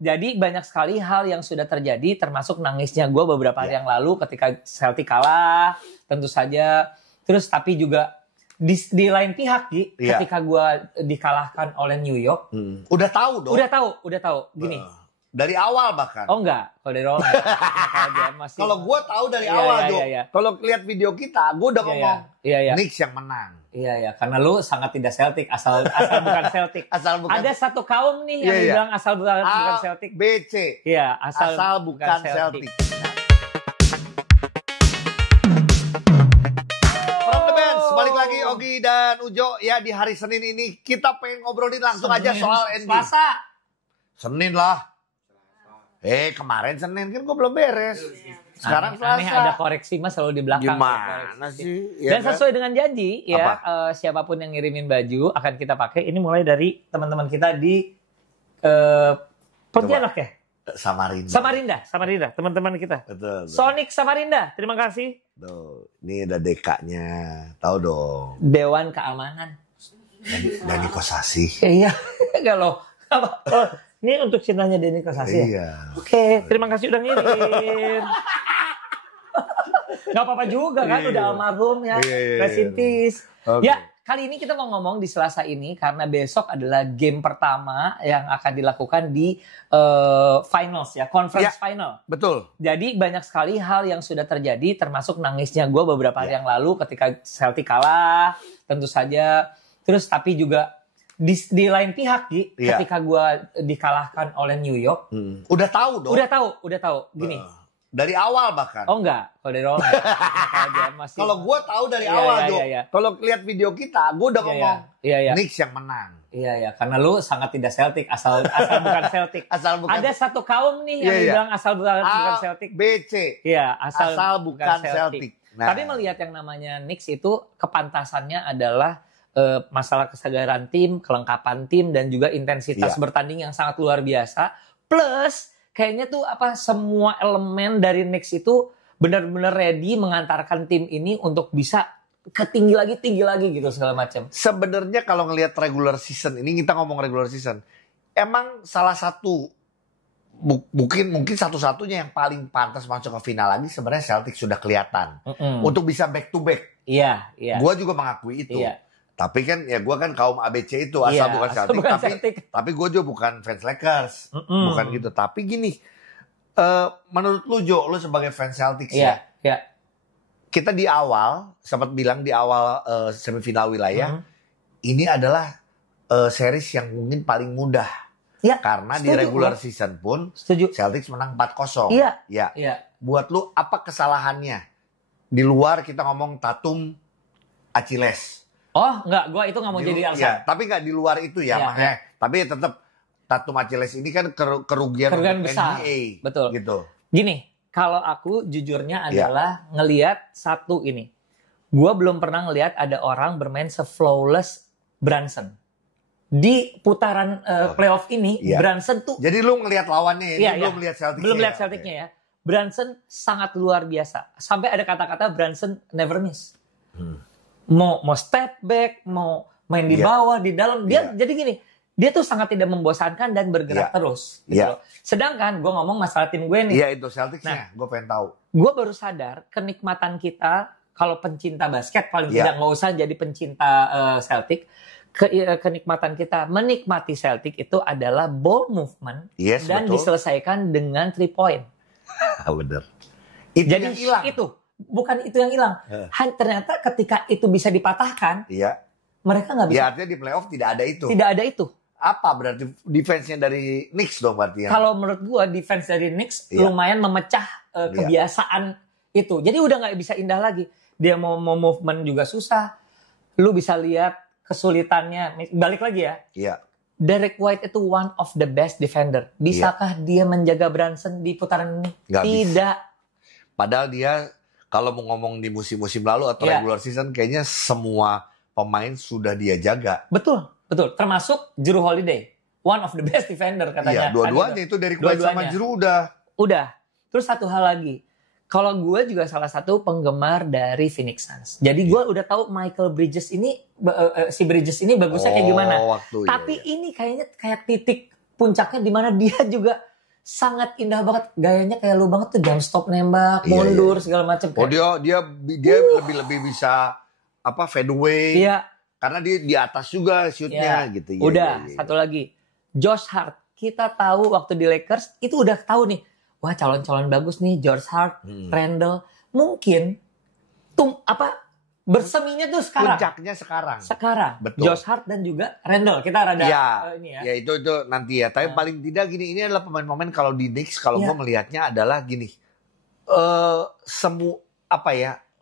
Jadi banyak sekali hal yang sudah terjadi, termasuk nangisnya gue beberapa hari yang lalu ketika Celtic kalah, tentu saja. Terus tapi juga di lain pihak, ketika gue dikalahkan oleh New York. Udah tahu dong? Udah tahu. Gini. Dari awal bahkan. Oh enggak, kalau dari awal. Kalau gue tahu dari awal, Jo. Kalau lihat video kita, gue udah ngomong Knicks yang menang. Iya, karena lu sangat tidak Celtic, asal bukan Celtic. Ada satu kaum nih yang bilang asal bukan Celtic. BC. Iya, asal bukan Celtic. From the Bench, balik lagi Ogi dan Ujo ya di hari Senin ini kita pengen ngobrolin langsung aja soal NBA. Selasa. Senin lah. Kemarin Senin kan gue belum beres. Sekarang aneh ada koreksi mas selalu di belakang. Gimana sih? Dan sesuai dengan janji ya siapapun yang ngirimin baju akan kita pakai. Ini mulai dari teman-teman kita di Pontianak ya? Samarinda, teman-teman kita. Betul. Sonic Samarinda, terima kasih. Tuh, ini ada DK-nya, tahu dong. Dewan Keamanan. Dani Kosasi. Iya, kalau ini untuk cintanya Dani Kosasi ya? Iya. Oke, terima kasih udah ngirim. Gak apa-apa juga kan, udah almarhum ya. Rest in peace. Ya, kali ini kita mau ngomong di Selasa ini karena besok adalah game pertama yang akan dilakukan di finals ya, conference final. Betul. Jadi banyak sekali hal yang sudah terjadi, termasuk nangisnya gue beberapa hari yang lalu ketika Celtic kalah, tentu saja. Terus tapi juga di lain pihak, ketika gue dikalahkan oleh New York. Udah tahu dong? Udah tahu. Gini. Dari awal bahkan. Oh enggak, kalau dari awal. Kalau gue tahu dari awal, Jo. Kalau lihat video kita, gue udah ngomong Knicks yang menang. Iya, karena lu sangat tidak Celtic, asal bukan Celtic. Ada satu kaum nih yang bilang asal bukan Celtic. BC. Iya, asal bukan Celtic. Nah. Tapi melihat yang namanya Knicks itu kepantasannya adalah masalah kesadaran tim, kelengkapan tim, dan juga intensitas bertanding yang sangat luar biasa. Plus kayaknya tuh semua elemen dari Knicks itu benar-benar ready mengantarkan tim ini untuk bisa tinggi lagi gitu segala macam. Sebenarnya kalau ngelihat regular season ini, kita ngomong regular season, emang salah satu mungkin satu-satunya yang paling pantas masuk ke final lagi sebenarnya Celtic sudah kelihatan untuk bisa back to back. Iya. Gue juga mengakui itu. Iya. Tapi kan ya gue kan kaum ABC itu asal bukan Celtic. Tapi gue juga bukan fans Lakers, bukan gitu. Tapi gini, menurut lu Jo, lu sebagai fans Celtics ya, kita di awal sempat bilang di awal semifinal wilayah, ini adalah series yang mungkin paling mudah. Karena di regular season pun Celtics menang 4-0. Iya. Buat lu apa kesalahannya? Di luar kita ngomong Tatum, Achilles. Oh enggak, gue itu gak mau jadi alasan. Ya, tapi gak di luar itu makanya. Tapi tetap Tatum Achilles ini kan kerugian besar. NBA. Betul. Gitu. Gini, kalau aku jujurnya adalah ngelihat satu ini. Gue belum pernah ngelihat ada orang bermain se-flawless Brunson. Di putaran playoff ini, Brunson tuh... Jadi lu ngelihat lawannya ya? Belum lihat Celtics. Belum lihat Celtics-nya ya. Brunson sangat luar biasa. Sampai ada kata-kata Brunson never miss. Mau step back, mau main di bawah, di dalam. Dia jadi gini, dia tuh sangat tidak membosankan dan bergerak terus. Gitu loh. Sedangkan gue ngomong masalah tim gue nih. Iya itu Celtics-nya, gue pengen tahu. Gue baru sadar kenikmatan kita, kalau pencinta basket, paling tidak nggak usah jadi pencinta Celtic. Kenikmatan kita menikmati Celtic itu adalah ball movement dan diselesaikan dengan 3 point. Bener. Jadi itu. Bukan itu yang hilang. Ternyata ketika itu bisa dipatahkan, mereka nggak bisa. Ya artinya di playoff tidak ada itu. Tidak ada itu. Apa berarti defense-nya dari Knicks dong berarti? Kalau menurut gua defense dari Knicks lumayan memecah kebiasaan itu. Jadi udah nggak bisa indah lagi. Dia mau movement juga susah. Lu bisa lihat kesulitannya. Balik lagi ya. Iya. Derek White itu one of the best defender. Bisakah dia menjaga Brunson di putaran ini? Tidak. Padahal dia kalau mau ngomong di musim-musim lalu atau regular season, kayaknya semua pemain sudah dia jaga. Betul. Termasuk Jrue Holiday. One of the best defender katanya. Iya, dua-duanya itu dari White sama Jrue udah. Terus satu hal lagi. Kalau gue juga salah satu penggemar dari Phoenix Suns. Jadi gue udah tahu Michael Bridges ini, si Bridges ini bagusnya kayak gimana. Tapi ini kayaknya kayak titik puncaknya di mana dia juga sangat indah banget, gayanya kayak lu banget tuh, jam stop nembak, mundur segala macam. Oh dia lebih bisa apa fadeaway. Iya. Karena dia di atas juga shootnya gitu. Udah satu lagi, Josh Hart. Kita tahu waktu di Lakers itu udah tahu nih, wah calon-calon bagus nih, Josh Hart, Randle. Mungkin berseminya tuh sekarang. Puncaknya sekarang. Betul. Josh Hart dan juga Randle. Kita rada ini ya. Ya itu nanti ya. Tapi paling tidak gini, ini adalah pemain-pemain kalau di Knicks kalau gue melihatnya adalah gini.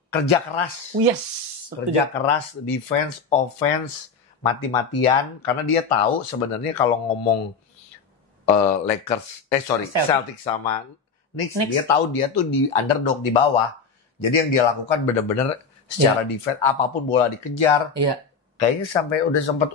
Kerja keras. Yes. Kerja keras, defense, offense, mati-matian. Karena dia tahu sebenarnya kalau ngomong Celtics sama Knicks, dia tahu dia tuh di underdog di bawah. Jadi yang dia lakukan benar-benar secara defense, apapun bola dikejar. Iya. Kayaknya sampai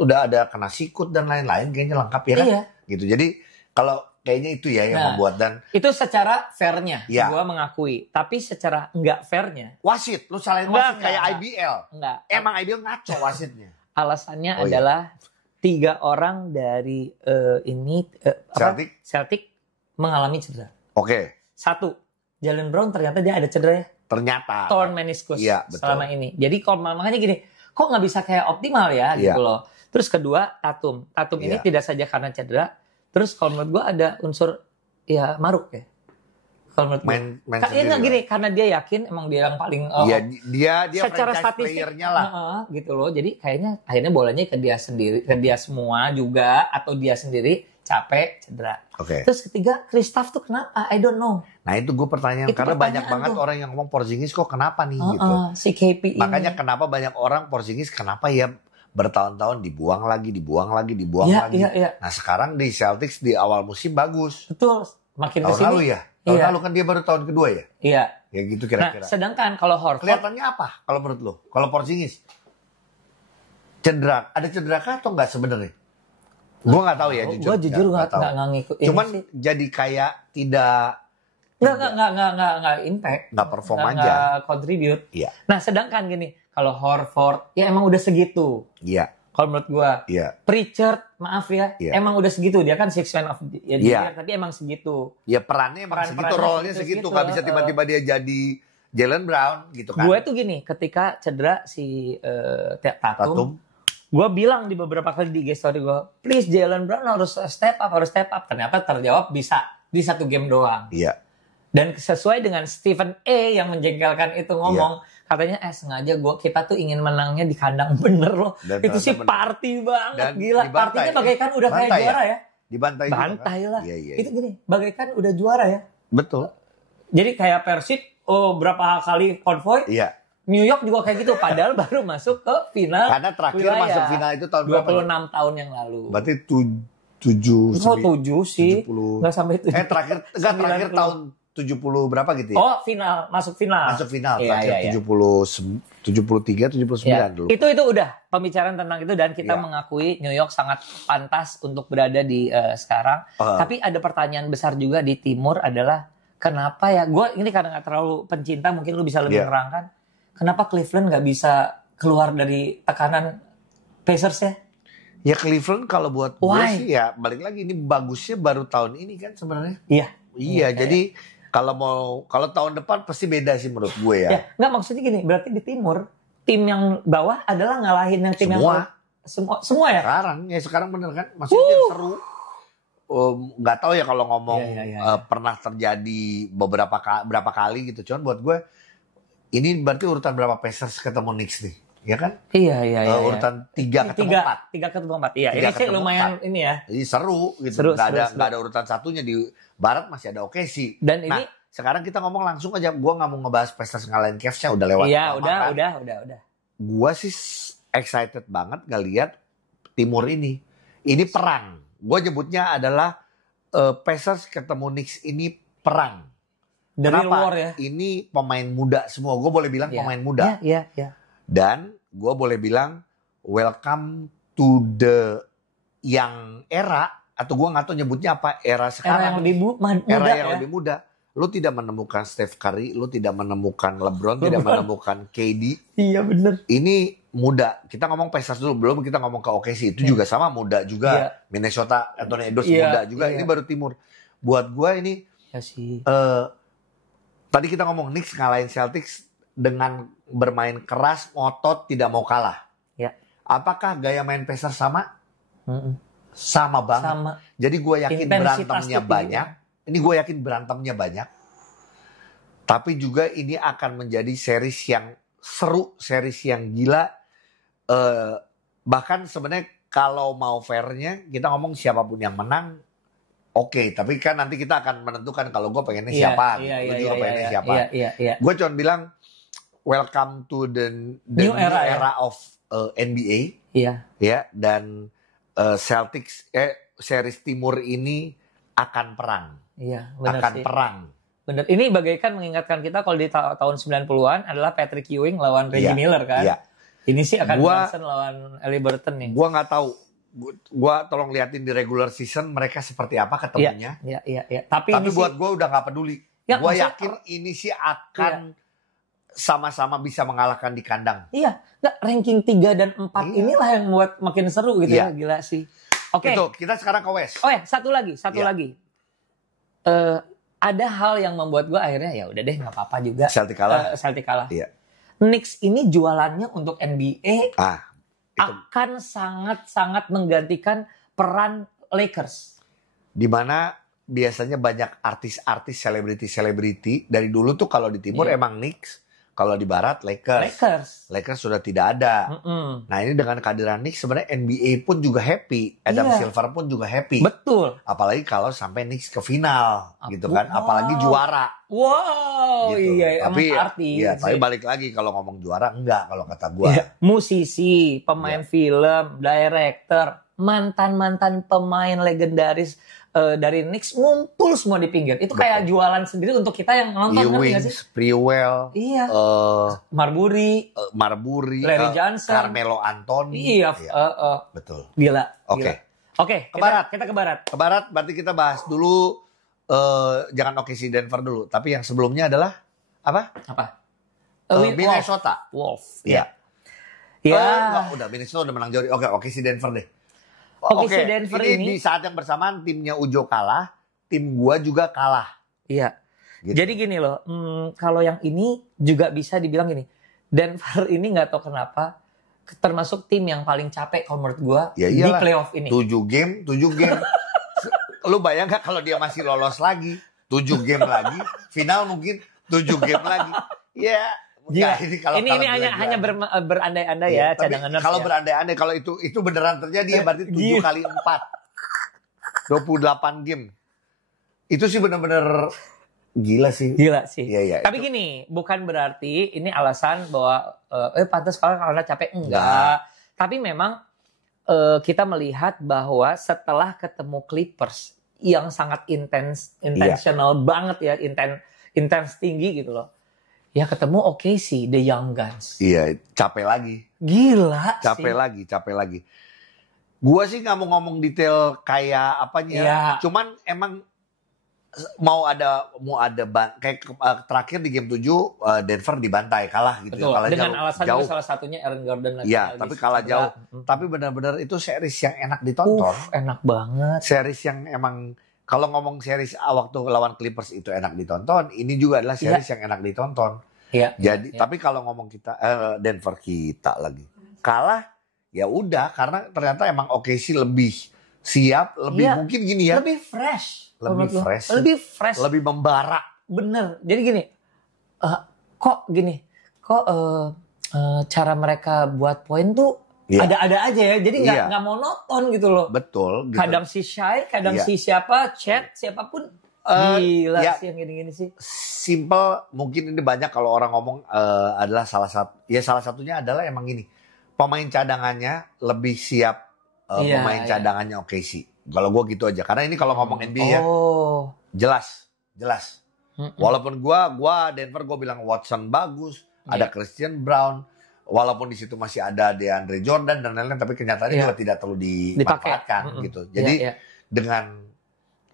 udah ada kena sikut dan lain-lain, kayaknya lengkap ya kan? Iya. Gitu. Jadi kalau kayaknya itu ya yang membuat, dan itu secara fairnya gue mengakui. Tapi secara nggak fairnya, wasit, lu salahin wasit kayak IBL. Enggak. Emang IBL ngaco wasitnya. Alasannya adalah 3 orang dari Celtic mengalami cedera. Oke. 1, Jaylen Brown ternyata dia ada cedera ya. Ternyata. Torn meniscus selama ini. Jadi makanya gini, kok nggak bisa kayak optimal ya gitu loh. Terus kedua, Tatum. Tatum ini tidak saja karena cedera. Terus kalau menurut gue ada unsur Maruk ya. Kalau menurut gue. Gini, karena dia yakin emang dia yang paling dia secara statistik playernya lah. Gitu loh. Jadi kayaknya akhirnya bolanya ke dia sendiri, ke dia semua juga, atau dia sendiri capek, cedera. Terus ketiga, Kristaps tuh kenapa? I don't know. Nah itu gue pertanyaan, karena banyak banget orang yang ngomong Porzingis kok kenapa nih gitu. Si KP makanya kenapa banyak orang Porzingis kenapa ya bertahun-tahun dibuang lagi. Nah sekarang di Celtics di awal musim bagus. Betul. Makin tahun kesini. Lalu ya. Tahun lalu kan dia baru tahun kedua ya. Iya. Ya gitu kira-kira. Nah sedangkan kalau Horford. Kelihatannya apa kalau menurut lo? Kalau Porzingis cedera, ada cedera kah atau enggak sebenarnya? Gue nggak tahu ya jujur. Gue jujur nggak ngikutin. Cuman jadi kayak tidak impact. Nggak perform aja. Nggak contribute. Iya. Nah sedangkan gini, kalau Horford ya emang udah segitu. Iya. Kalau menurut gue. Iya. Pritchard maaf ya, emang udah segitu. Dia kan six man of tapi emang segitu. Ya perannya emang segitu, role-nya segitu. Nggak bisa tiba-tiba dia jadi Jaylen Brown gitu kan. Gue tuh gini, ketika cedera si Tatum. Gue bilang di beberapa kali di story gue, please Jaylen Brown harus step up. Ternyata terjawab bisa di 1 game doang. Iya. Dan sesuai dengan Stephen A yang menjengkelkan itu ngomong, katanya sengaja kita tuh ingin menangnya di kandang, bener loh. Dan itu sih party banget, dan gila. Partinya bagaikan udah kayak juara ya. Dibantai lah. Iya. Itu gini, bagaikan udah juara ya. Betul. Jadi kayak Persib, berapa kali konvoy. Iya. New York juga kayak gitu, padahal baru masuk ke final. Karena terakhir masuk final itu tahun 26 tahun yang lalu. Berarti 7 sih. 70. Nggak sampai 7. Terakhir tahun 70 berapa gitu ya? Oh, masuk final. Terakhir 73, 79 dulu. Itu udah pembicaraan tentang itu, dan kita mengakui New York sangat pantas untuk berada di sekarang. Tapi ada pertanyaan besar juga di timur adalah kenapa ya? Gue ini karena nggak terlalu pencinta, mungkin lu bisa lebih menerangkan. Kenapa Cleveland nggak bisa keluar dari tekanan Pacers ya? Ya Cleveland kalau buat gue sih ya balik lagi, ini bagusnya baru tahun ini kan sebenarnya. Iya. Jadi kalau tahun depan pasti beda sih menurut gue ya. Nggak, maksudnya gini, berarti di timur tim yang bawah adalah ngalahin yang tim yang semua ya. Sekarang bener kan, maksudnya seru. Nggak tahu ya kalau ngomong pernah terjadi berapa kali gitu. Cuman buat gue ini berarti urutan berapa Pacers ketemu Knicks nih, ya kan? Iya. Urutan 3 ketemu 4. 3 ketemu 4. Iya, ini sih lumayan 4. Ini ya. Jadi seru gitu. Nggak ada urutan satunya, di Barat masih ada OKC. Dan ini sekarang kita ngomong langsung aja. Gua nggak mau ngebahas Pacers ngalahin Cavs-nya, udah lewat. Iya, udah. Gua sih excited banget ngelihat timur ini. Ini perang. Gua nyebutnya adalah Pacers ketemu Knicks ini perang. Kenapa? War ya. Ini pemain muda semua. Gue boleh bilang pemain muda. Iya. Dan gue boleh bilang welcome to the young era, atau gue nggak tahu nyebutnya apa, era sekarang. Era yang lebih muda. Yang lebih muda. Lu tidak menemukan Steph Curry, lu tidak menemukan LeBron. Tidak menemukan KD. Iya bener. Ini muda. Kita ngomong Pacers dulu, belum kita ngomong ke OKC. Itu juga sama muda juga. Minnesota, Anthony Edwards muda juga. Ini baru timur. Buat gue ini, tadi kita ngomong Knicks ngalahin Celtics dengan bermain keras, ngotot, tidak mau kalah. Ya. Apakah gaya main Pacers sama? Sama banget. Sama. Jadi gue yakin berantemnya banyak. Ini gue yakin berantemnya banyak. Tapi juga ini akan menjadi series yang seru, series yang gila. Bahkan sebenarnya kalau mau fairnya, kita ngomong siapapun yang menang, oke. Tapi kan nanti kita akan menentukan kalau gue pengennya siapa. Gue juga pengennya siapa. Gue cuma bilang, welcome to the new era of NBA. Ya, dan Celtics series timur ini akan perang. Iya, benar akan sih. Perang. Benar. Ini bagaikan mengingatkan kita kalau di tahun 90-an adalah Patrick Ewing lawan Reggie Miller kan. Iya. Ini sih akan Brunson lawan Haliburton nih. Gua nggak tahu. Gua tolong liatin di regular season mereka seperti apa ketemunya. Iya. Tapi buat gue udah nggak peduli. Gue yakin ini sih akan sama-sama bisa mengalahkan di kandang. Iya, nggak ranking 3 dan 4 inilah yang buat makin seru gitu ya, gila sih. Oke. Itu, kita sekarang ke West. Oh ya, satu lagi. Ada hal yang membuat gue akhirnya ya udah deh nggak apa-apa juga. Celtic kalah. Iya. Knicks ini jualannya untuk NBA akan sangat-sangat menggantikan peran Lakers. Dimana biasanya banyak artis-artis, selebriti dari dulu tuh kalau di timur emang Knicks. Kalau di barat Lakers sudah tidak ada. Nah ini dengan kehadiran Knicks sebenarnya NBA pun juga happy. Adam Silver pun juga happy. Betul. Apalagi kalau sampai Knicks ke final gitu kan. Apalagi juara. Wow, gitu. Tapi artis. tapi balik lagi kalau ngomong juara enggak kalau kata gua. Musisi, pemain film, director, mantan-mantan pemain legendaris dari Knicks ngumpul semua di pinggir. Itu kayak jualan sendiri untuk kita yang nonton. Ewing, Sprewell, Marbury, Larry Johnson, Carmelo Anthony. Betul. Gila. Oke, kita ke barat. Ke barat berarti kita bahas dulu jangan OKC Denver dulu, tapi yang sebelumnya adalah apa? Minnesota. Wolf. Iya. Udah Minnesota udah menang jauh. OKC Denver deh. Oke, Denver ini di saat yang bersamaan timnya Ujo kalah, tim gua juga kalah. Iya. Gitu. Jadi gini loh, kalau yang ini juga bisa dibilang gini, Denver ini nggak tahu kenapa termasuk tim yang paling capek kalau menurut gua di playoff ini. 7 game. Lu bayang gak kalau dia masih lolos lagi, 7 game lagi, final mungkin 7 game lagi. Ya. Enggak, ini hanya berandai-andai ya cadangan. Kalau berandai-andai, kalau itu beneran terjadi ya berarti 7 kali 4. 28 game. Itu sih benar-benar gila sih. Iya. Tapi gini, bukan berarti ini alasan bahwa pantas karena capek enggak. Tapi memang kita melihat bahwa setelah ketemu Clippers yang sangat intentional banget ya, intens tinggi gitu loh. Ya ketemu OKC, The Young Guns. Iya, capek lagi. Gila capek lagi. Gua sih nggak mau ngomong detail kayak apanya. Ya. Cuman emang mau ada kayak terakhir di game 7 Denver dibantai, kalah gitu. Betul. Kalah dengan alasan jauh. salah satunya Aaron Gordon lagi. Iya, tapi kalah jauh. Tapi benar-benar itu series yang enak ditonton. Enak banget. Series yang emang kalau ngomong series waktu lawan Clippers itu enak ditonton, ini juga adalah series yang enak ditonton. Jadi, tapi kalau ngomong kita Denver kita lagi kalah, ya udah karena ternyata emang OKC lebih siap, mungkin gini ya. Lebih fresh, lebih membara. Bener. Jadi gini, kok cara mereka buat poin tuh ada-ada aja ya, jadi nggak monoton gitu loh. Betul. Gitu. Kadang si Shai, kadang si siapa, Chet, siapapun. Gila sih yang gini-gini sih. Simple, mungkin ini banyak kalau orang ngomong adalah salah satunya adalah emang ini. Pemain cadangannya lebih siap pemain cadangannya OKC. Kalau gue gitu aja. Karena ini kalau ngomong NBA ya, jelas. Walaupun gue Denver gue bilang Watson bagus, ada Christian Brown. Walaupun di situ masih ada DeAndre Jordan dan lain-lain, tapi kenyataannya juga tidak terlalu dimanfaatkan gitu. Jadi dengan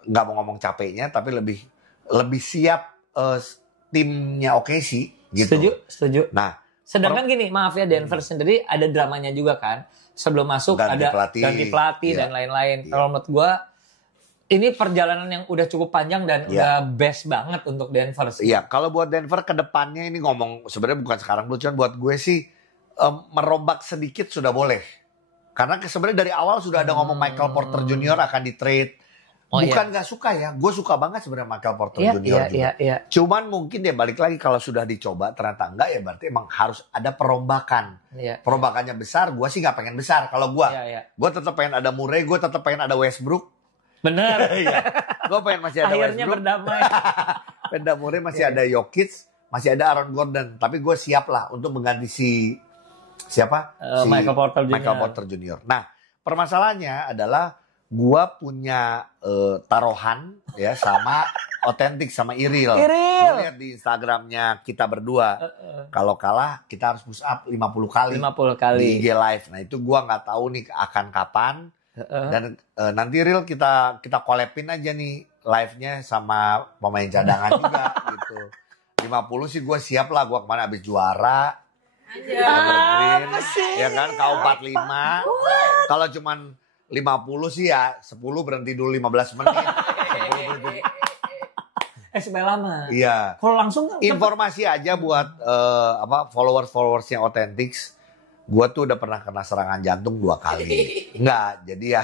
nggak mau ngomong capeknya, tapi lebih siap timnya OKC gitu. Setuju. Nah, Sedangkan gini, maaf ya, Denver sendiri ada dramanya juga kan. Sebelum masuk ganti pelatih dan lain-lain. Kalau menurut gue, ini perjalanan yang udah cukup panjang dan udah best banget untuk Denver sih. Iya, kalau buat Denver ke depannya ini ngomong sebenarnya bukan sekarang dulu, cuman buat gue sih merombak sedikit sudah boleh. Karena sebenarnya dari awal sudah ada ngomong Michael Porter Jr. akan di-trade. Bukan nggak suka ya, gue suka banget sebenarnya Michael Porter Jr. juga. Cuman mungkin dia balik lagi kalau sudah dicoba ternyata enggak ya berarti emang harus ada perombakan. Perombakannya besar, gue sih nggak pengen besar. Kalau gue, gue tetap pengen ada Murray, gue tetap pengen ada Westbrook. Bener. Gue pengen masih ada akhirnya Westbrook. Berdamai. Pengen Murray, masih ada Jokic, masih ada Aaron Gordon. Tapi gue siap lah untuk mengganti siapa? Michael Porter Jr. Nah, permasalahannya adalah gue punya taruhan ya sama Authentic sama Iril. Gue lihat di Instagramnya kita berdua. Kalau kalah kita harus push up 50 kali. Di IG Live. Nah itu gue nggak tahu nih akan kapan. Dan nanti Real kita collab-in aja nih live-nya sama pemain cadangan juga gitu. 50 sih gue siap lah, gue kemana habis juara. Evergreen, ya kan, K45. Kalau cuman 50 sih ya 10 berhenti dulu 15 menit. 10 berhenti. Supaya lama. Iya. Kalau langsung informasi aja buat followers-followersnya Authentics. Gue tuh udah pernah kena serangan jantung 2 kali. Enggak, jadi ya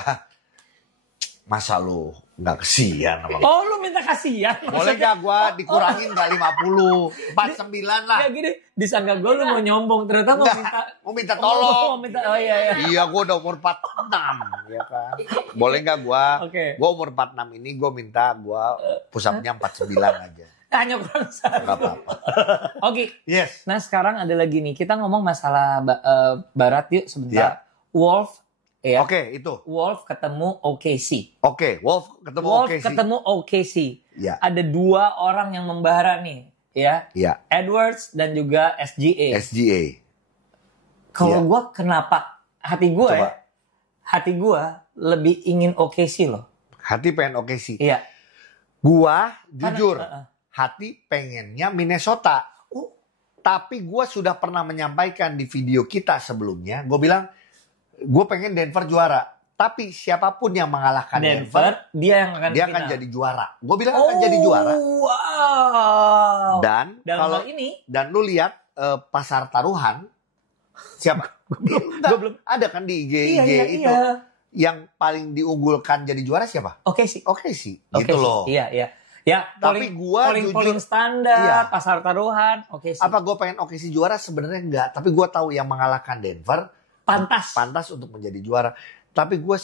masa lu nggak kesian sama Oh, lu minta kasihan? Boleh gak gue dikurangin gak 50? 49 lah. Ya gini, disangka gue lu mau nyombong. Ternyata mau minta tolong. Iya. Iya, gue udah umur 46. Ya kan? Boleh gak gue umur 46 ini gue minta gue pusatnya 49 aja. Hanya kurang satu. Gak apa-apa. Oke. Yes. Nah sekarang ada lagi nih. Kita ngomong masalah Barat yuk sebentar. Wolf. Ya. Oke, itu. Wolf ketemu OKC. Wolf ketemu OKC. Ya. Ada 2 orang yang membara nih. Ya. Edwards dan juga SGA. Kalau gue kenapa? Hati gue lebih ingin OKC loh. Hati pengen OKC. Iya. Gua jujur. Hati pengennya Minnesota. Tapi gue sudah pernah menyampaikan di video kita sebelumnya. Gue bilang, gue pengen Denver juara. Tapi siapapun yang mengalahkan Denver dia akan jadi juara. Gue bilang akan jadi juara. Wow. Dan kalau ini. Dan lu lihat pasar taruhan. Siapa? belum ada kan di IG itu. Yang paling diunggulkan jadi juara siapa? Oke sih. Gitu loh. Iya. Ya, tapi gua jujur standar, pasar taruhan, OKC. Apa gue pengen OKC juara? Sebenarnya enggak. Tapi gue tahu yang mengalahkan Denver pantas untuk menjadi juara. Tapi gue,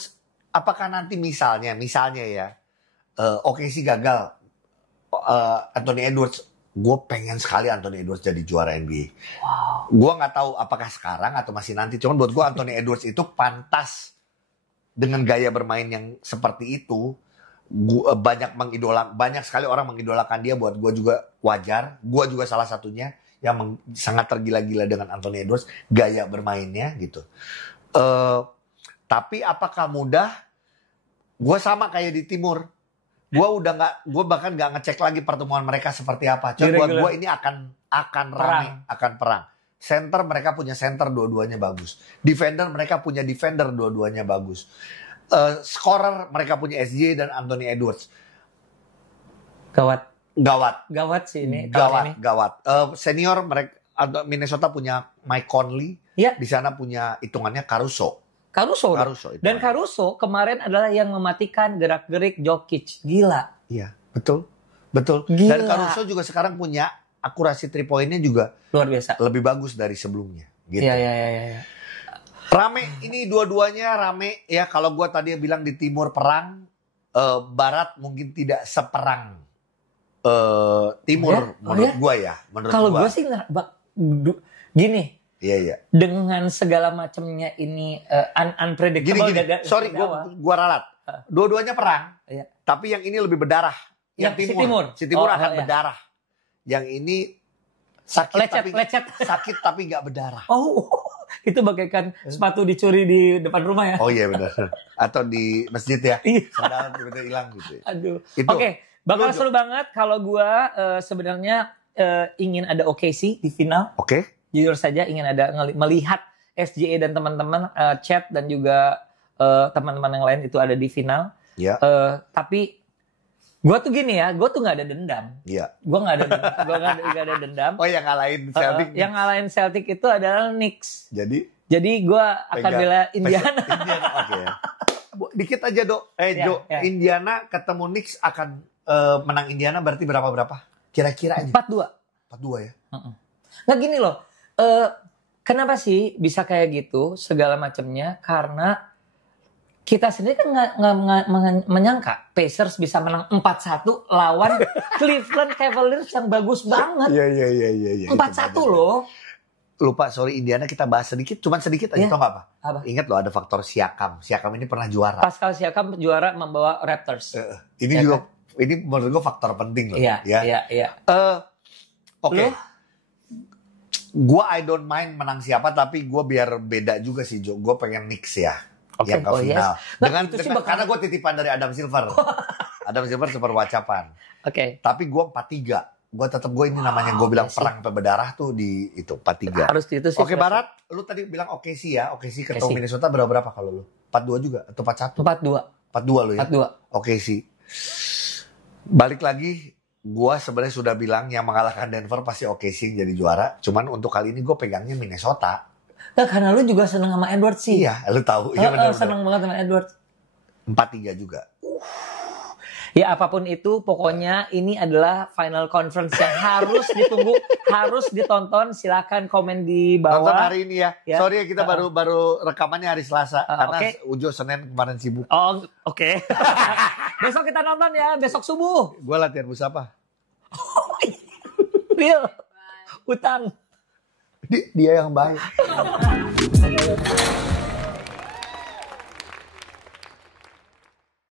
apakah nanti misalnya ya, OKC gagal, Anthony Edwards, gue pengen sekali Anthony Edwards jadi juara NBA. Wow. Gue nggak tahu apakah sekarang atau masih nanti. Cuman buat gue Anthony Edwards itu pantas dengan gaya bermain yang seperti itu. Banyak sekali orang mengidolakan dia. Buat gue juga wajar. Gue juga salah satunya yang sangat tergila-gila dengan Anthony Edwards, gaya bermainnya gitu. Tapi apakah mudah? Gue sama kayak di Timur. Gue bahkan nggak ngecek lagi pertemuan mereka seperti apa. Cuma buat gue ini akan ramai, akan perang. Center mereka punya center, dua-duanya bagus. Defender mereka punya defender, dua-duanya bagus. Scorer mereka punya SJ dan Anthony Edwards. Gawat sih ini. Gawat. Senior mereka Minnesota punya Mike Conley. Ya. Di sana punya hitungannya Caruso. Dan Caruso kemarin adalah yang mematikan gerak-gerik Jokic. Gila. Iya, betul. Gila. Dan Caruso juga sekarang punya akurasi 3 poinnya juga luar biasa. Lebih bagus dari sebelumnya. Gitu. Iya. Rame, ini dua-duanya rame ya. Kalau gue tadi bilang di Timur perang, Barat mungkin tidak seperang Timur menurut gue ya. Kalau gue sih gini. Iya. Dengan segala macamnya ini unpredictable. Gini. Sorry, gue ralat. Dua-duanya perang. Iya. Tapi yang ini lebih berdarah. Yang Si Timur akan berdarah. Yang ini sakit tapi nggak berdarah. Itu bagaikan sepatu dicuri di depan rumah ya. Oh iya benar. Atau di masjid ya. Sandal tiba-tiba hilang gitu. Aduh. Oke, bakal seru banget kalau gue sebenarnya ingin ada OKC di final. Oke. jujur saja ingin ada melihat SGA dan teman-teman chat dan juga teman-teman yang lain itu ada di final. Iya. Tapi gue tuh gini ya, gue tuh nggak ada dendam. Iya. Gue nggak ada dendam. Oh, yang ngalahin Celtic. Yang ngalahin Celtic itu adalah Knicks. Jadi gue akan bela Indiana. Indiana, oke. Dikit aja Jo. Indiana ketemu Knicks akan menang Indiana berarti berapa? Kira-kira aja. 4-2. 4-2 ya. Nggak gini loh. Kenapa sih bisa kayak gitu segala macamnya? Karena kita sendiri kan nggak menyangka Pacers bisa menang 4-1 lawan Cleveland Cavaliers yang bagus banget. Iya. 4-1 loh. Lupa, sorry, Indiana kita bahas sedikit, cuman sedikit aja, tau gak apa? Ingat loh ada faktor Siakam. Siakam ini pernah juara. Pascal Siakam juara membawa Raptors. Ini ya juga, kan? Ini menurut gue faktor penting loh. Iya. Oke. Gue I don't mind menang siapa, tapi gue biar beda juga sih Jo. Gue pengen Knicks ya. Yang ke final. Yes. Karena gue titipan dari Adam Silver. Adam Silver super wacapan. Oke. Tapi gue 4-3. Gue tetap gue ini namanya gue bilang perang berdarah tuh di itu 4-3. Harus itu sih. Oke Barat, lu tadi bilang OKC ya. OKC ketemu Minnesota berapa kalau lu? 4-2 juga atau 4-1? 4-2 lu ya. 4-2. OKC. Balik lagi, gue sebenarnya sudah bilang yang mengalahkan Denver pasti OKC yang jadi juara. Cuman untuk kali ini gue pegangnya Minnesota. Nah, karena lu juga seneng sama Edwards sih. Iya, lu tahu. Iya benar. Seneng banget sama Edwards. 4-3 juga. Ya apapun itu, pokoknya ini adalah final conference yang harus ditunggu, harus ditonton. Silakan komen di bawah. Nonton hari ini ya. Sorry ya kita baru rekamannya hari Selasa karena Ujo Senin kemarin sibuk. Oh, oke. Besok kita nonton ya, besok subuh. Gue latihan musabah. Real. Utang. Dia yang baik.